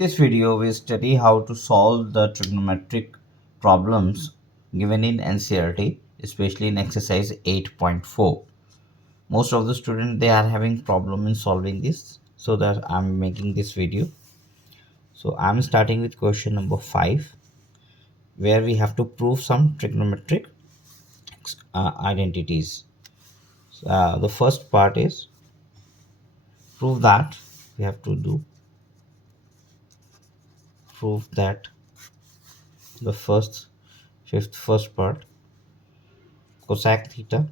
This video we study how to solve the trigonometric problems given in Ncert, especially in exercise 8.4. Most of the students they are having problem in solving this, so that I'm making this video. So I'm starting with question number 5, where we have to prove some trigonometric identities. The first part is prove that we have to do prove that the first part, cosec theta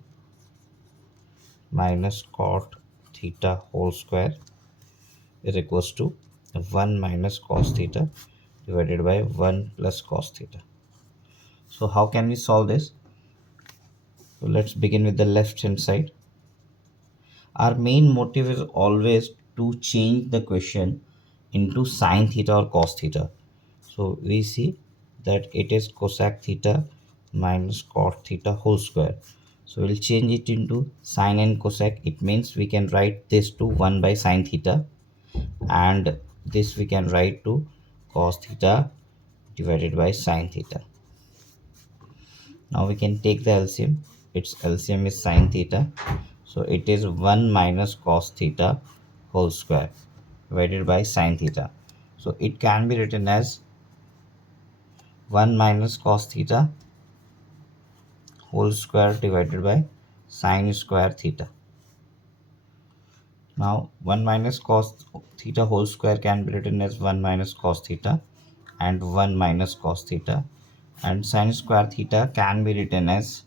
minus cot theta whole square is equals to 1 minus cos theta divided by 1 plus cos theta. So how can we solve this? So let's begin with the left hand side. Our main motive is always to change the question into sine theta or cos theta. So we see that it is cosec theta minus cot theta whole square. So we'll change it into sine and cosec. It means we can write this to 1 by sine theta, and this we can write to cos theta divided by sine theta. Now we can take the LCM. Its LCM is sine theta, so it is 1 minus cos theta whole square divided by sine theta. So it can be written as 1 minus cos theta whole square divided by sine square theta. Now 1 minus cos theta whole square can be written as 1 minus cos theta and 1 minus cos theta, and sine square theta can be written as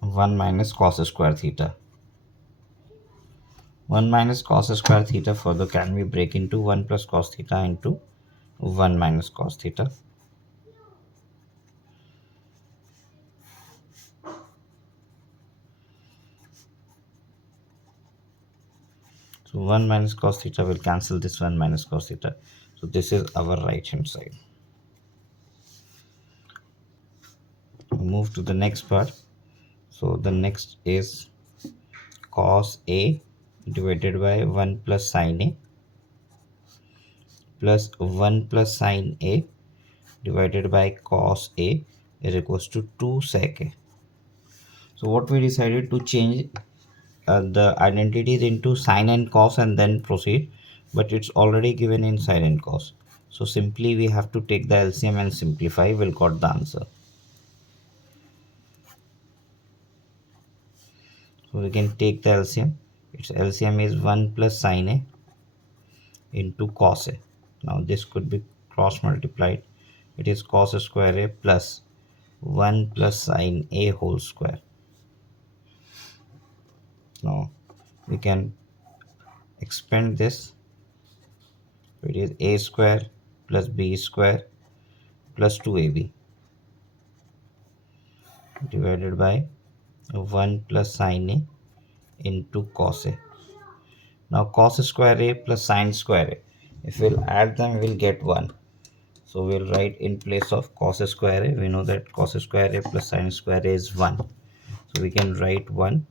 1 minus cos square theta. 1 minus cos square theta further can be break into 1 plus cos theta into 1 minus cos theta. So 1 minus cos theta will cancel this 1 minus cos theta. So this is our right hand side. We move to the next part. So the next is cos A divided by 1 plus sine A plus 1 plus sine A divided by cos A is equals to 2 sec A. So what we decided to change the identities into sine and cos and then proceed, but it's already given in sine and cos. So simply we have to take the LCM and simplify. We'll got the answer. So we can take the LCM. Its LCM is 1 plus sine A into cos A. Now this could be cross multiplied. It is cos square A plus 1 plus sine A whole square. Now we can expand this. It is A square plus B square plus 2AB divided by 1 plus sine A into cos A. Now cos square A plus sine square A, if we'll add them, we'll get 1. So we'll write in place of cos square A, we know that cos square A plus sine square A is 1. So we can write 1,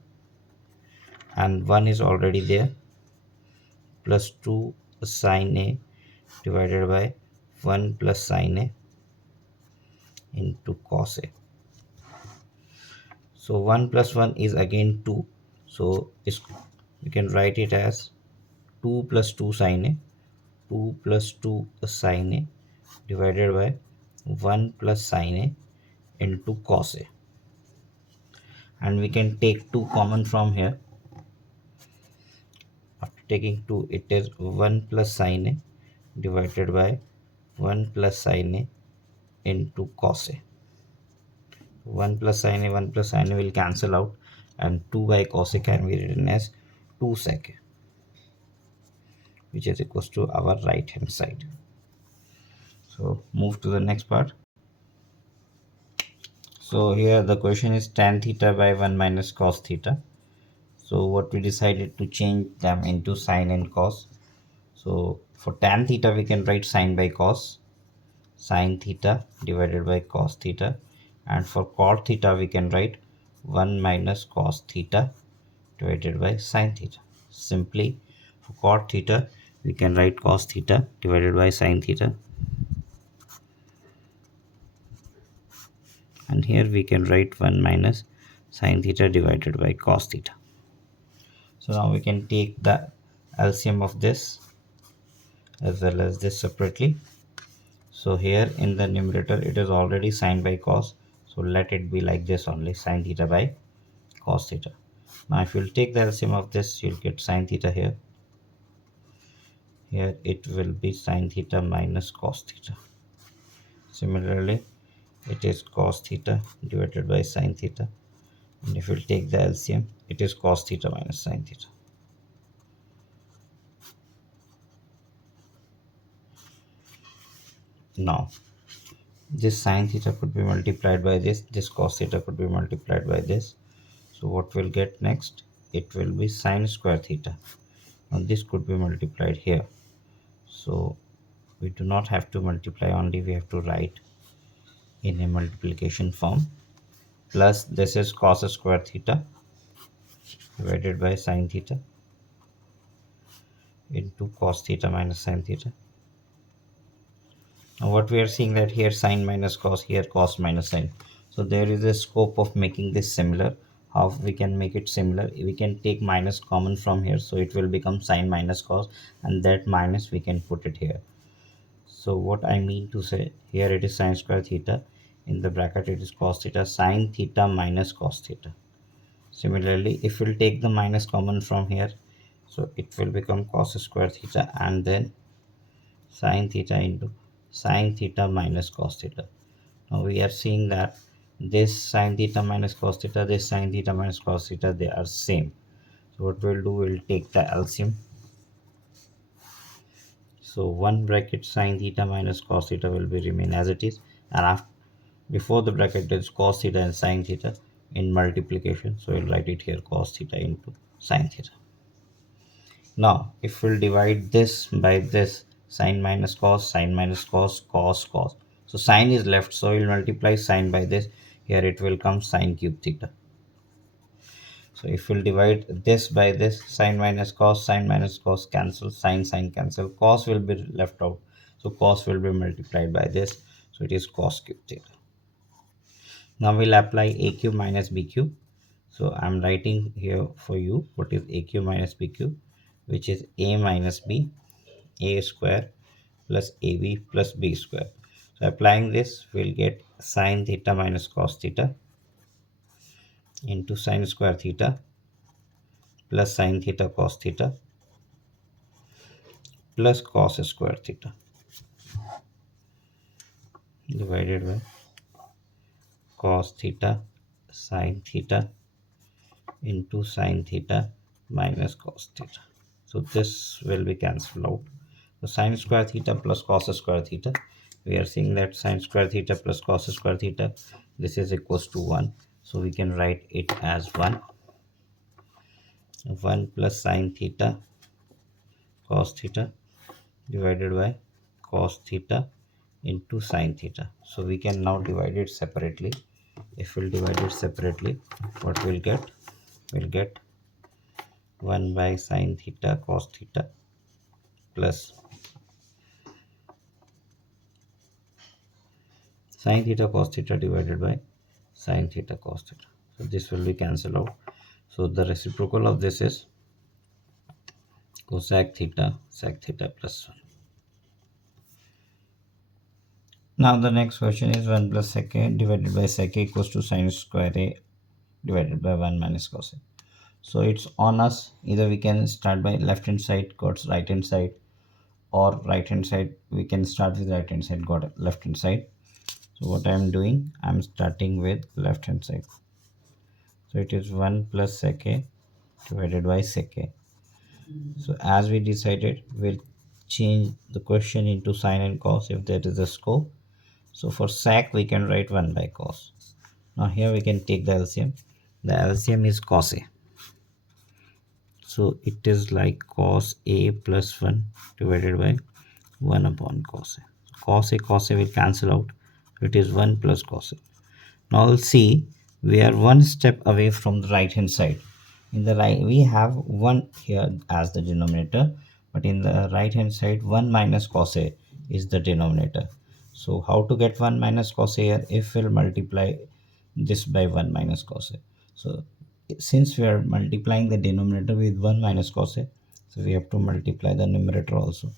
and 1 is already there, plus 2 sine A divided by 1 plus sine A into cos A. So 1 plus 1 is again 2. So we can write it as 2 plus 2 sine A, 2 plus 2 sine A divided by 1 plus sine A into cos A. And we can take 2 common from here. After taking 2, it is 1 plus sine A divided by 1 plus sine A into cos A. 1 plus sine A, 1 plus sine A will cancel out, and 2 by cos A can be written as 2 sec A, which is equals to our right hand side. So move to the next part. So here the question is tan theta by 1 minus cos theta. So what we decided to change them into sine and cos. So for tan theta we can write sine by cos, sine theta divided by cos theta, and for cot theta we can write 1 minus cos theta divided by sine theta. Simply for cot theta we can write cos theta divided by sin theta, and here we can write 1 minus sin theta divided by cos theta. So now we can take the LCM of this as well as this separately. So here in the numerator it is already sin by cos, so let it be like this only, sin theta by cos theta. Now if you'll take the LCM of this, you'll get sin theta here. Here it will be sin theta minus cos theta. Similarly, it is cos theta divided by sin theta, and if you'll take the LCM, it is cos theta minus sin theta. Now this sin theta could be multiplied by this cos theta could be multiplied by this. So what we'll get next? It will be sin square theta. Now this could be multiplied here. So we do not have to multiply, only we have to write in a multiplication form. Plus this is cos square theta divided by sin theta into cos theta minus sin theta. Now what we are seeing that here sin minus cos, here cos minus sin. So there is a scope of making this similar. How we can make it similar? We can take minus common from here, so it will become sin minus cos, and that minus we can put it here. So what I mean to say, here it is sin square theta, in the bracket it is cos theta, sin theta minus cos theta. Similarly, if we'll take the minus common from here, so it will become cos square theta and then sin theta into sin theta minus cos theta. Now we are seeing that this sin theta minus cos theta, this sin theta minus cos theta, they are same. So what we'll do, we'll take the LCM. So one bracket sin theta minus cos theta will be remain as it is, and after, before the bracket is cos theta and sin theta in multiplication. So we'll write it here, cos theta into sin theta. Now if we'll divide this by this, sin minus cos, sin minus cos, cos, cos. So sin is left, so we'll multiply sin by this. Here it will come sin cube theta. So if we'll divide this by this, sin minus cos cancel, sin cancel, cos will be left out. So cos will be multiplied by this. So it is cos cube theta. Now we'll apply a cube minus b cube. So I'm writing here for you what is a cube minus b cube, which is a minus b, a square plus ab plus b square. So applying this, we'll get sin theta minus cos theta into sin square theta plus sin theta cos theta plus cos square theta divided by cos theta sin theta into sin theta minus cos theta. So this will be cancelled out. So sin square theta plus cos square theta, we are seeing that sin square theta plus cos square theta, this is equals to 1. So we can write it as 1 plus sin theta cos theta divided by cos theta into sin theta. So we can now divide it separately. If we'll divide it separately, what we'll get? We'll get 1 by sin theta cos theta plus sin theta cos theta divided by sin theta cos theta. So this will be cancelled out. So the reciprocal of this is cosec theta sec theta plus 1. Now the next question is 1 plus sec a divided by sec a equals to sin square a divided by 1 minus cos a. So it's on us, either we can start by left hand side got right hand side, or right hand side we can start with right hand side got left hand side. So what I am doing, I am starting with left hand side. So it is 1 plus sec a divided by sec a. So as we decided, we'll change the question into sin and cos if there is a scope. So for sec we can write 1 by cos. Now here we can take the LCM. The LCM is cos a. So it is like cos a plus 1 divided by 1 upon cos a. Cos a will cancel out. It is 1 plus cos a. Now see, we are one step away from the right hand side. In the right, we have 1 here as the denominator, but in the right hand side 1 minus cos A is the denominator. So how to get 1 minus cos A here? If we'll multiply this by 1 minus cos A. So since we are multiplying the denominator with 1 minus cos A, so we have to multiply the numerator also.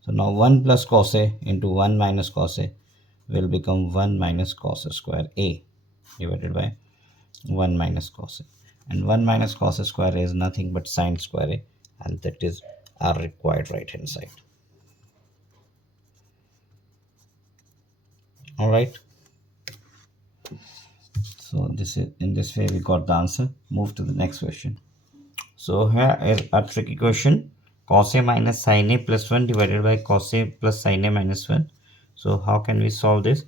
So now 1 plus cos A into 1 minus cos A will become 1 minus cos square A divided by 1 minus cos A. And 1 minus cos square A is nothing but sine square A, and that is our required right hand side. All right. So this is, in this way we got the answer. Move to the next question. So here is a tricky question. Cos A minus sin A plus 1 divided by cos A plus sin A minus 1. So how can we solve this?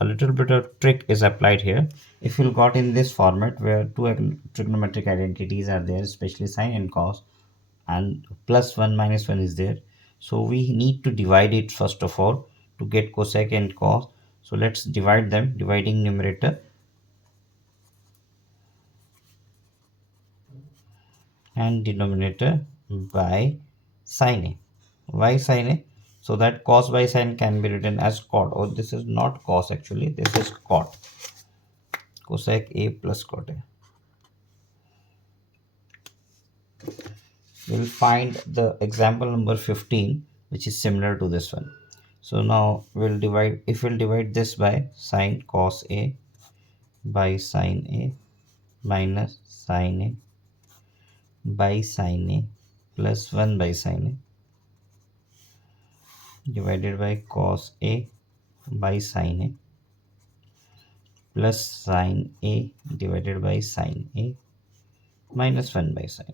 A little bit of trick is applied here. If you got in this format where two trigonometric identities are there, especially sine and cos, and plus 1 minus 1 is there, so we need to divide it first of all to get cosec and cos. So let's divide them, dividing numerator and denominator by sin A. Why sin A? So that cos by sin can be written as cot. Oh, this is not cos actually, this is cot. Cosec A plus cot A. We'll find the example number 15, which is similar to this one. So now we'll divide, if we'll divide this by sin cos A by sin A minus sin A by sin A plus 1 by sin A divided by cos A by sin A plus sin A divided by sin A minus 1 by sin A.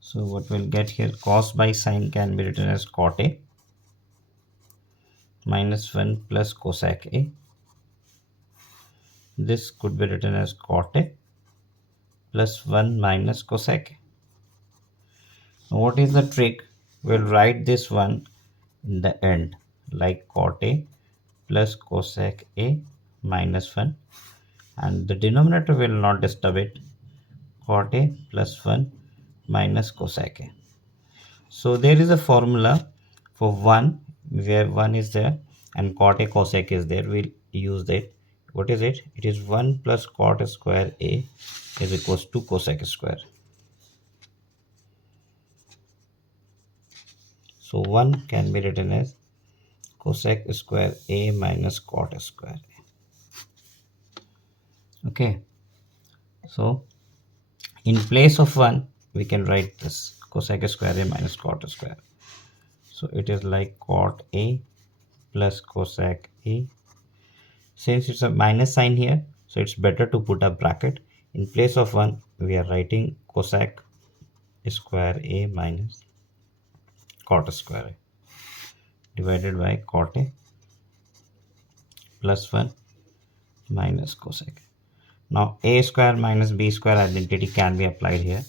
So what we'll get here, cos by sin can be written as cot A minus 1 plus cosec A. This could be written as cot A plus 1 minus cosec A. Now what is the trick? We'll write this one in the end like cot A plus cosec A minus 1, and the denominator will not disturb it, cot A plus 1 minus cosec A. So there is a formula for 1 where 1 is there and cot A cosec is there. We'll use that. What is it? It is 1 plus cot square A is equals to cosec square. So 1 can be written as cosec square A minus cot square A. Okay. So in place of 1, we can write this cosec square A minus cot square. So it is like cot A plus cosec A. Since it's a minus sign here, so it's better to put a bracket. In place of 1, we are writing cosec square A minus cot square A divided by cot A plus 1 minus cosec. Now A square minus B square identity can be applied here.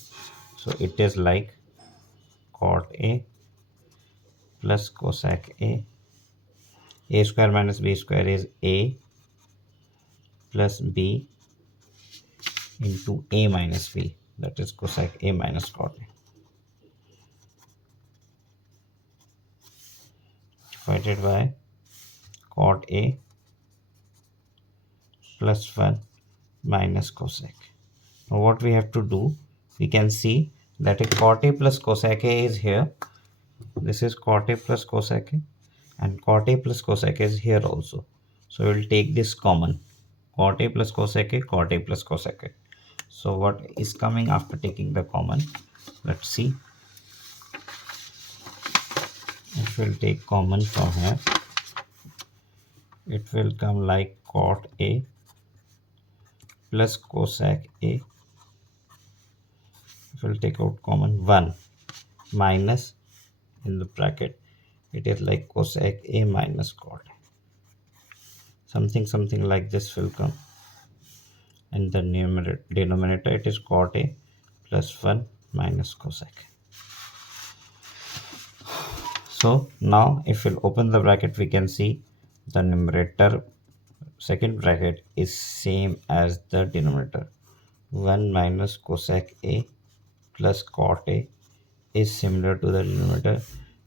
So it is like cot A plus cosec A. A square minus B square is A plus B into A minus B, that is cosec A minus cot A, divided by cot A plus 1 minus cosec. Now what we have to do, we can see that a cot A plus cosec A is here. This is cot A plus cosec A, and cot A plus cosec A is here also. So we will take this common, cot A plus cosec A, cot A plus cosec A. So what is coming after taking the common? Let's see. If we'll take common from here, it will come like cot A plus cosec A. If we'll take out common, 1 minus, in the bracket it is like cosec A minus cot A. Something like this will come, and the denominator it is cot A plus 1 minus cosec. So now if we'll open the bracket, we can see the numerator second bracket is same as the denominator, 1 minus cosec A plus cot A is similar to the denominator,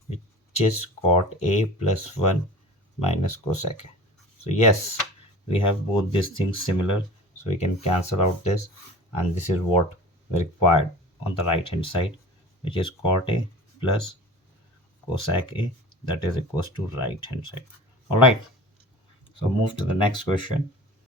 which is cot A plus 1 minus cosec A. So yes, we have both these things similar, so we can cancel out this, and this is what we required on the right hand side, which is cot A plus cosec A, that is equals to right hand side. All right, so move to the next question.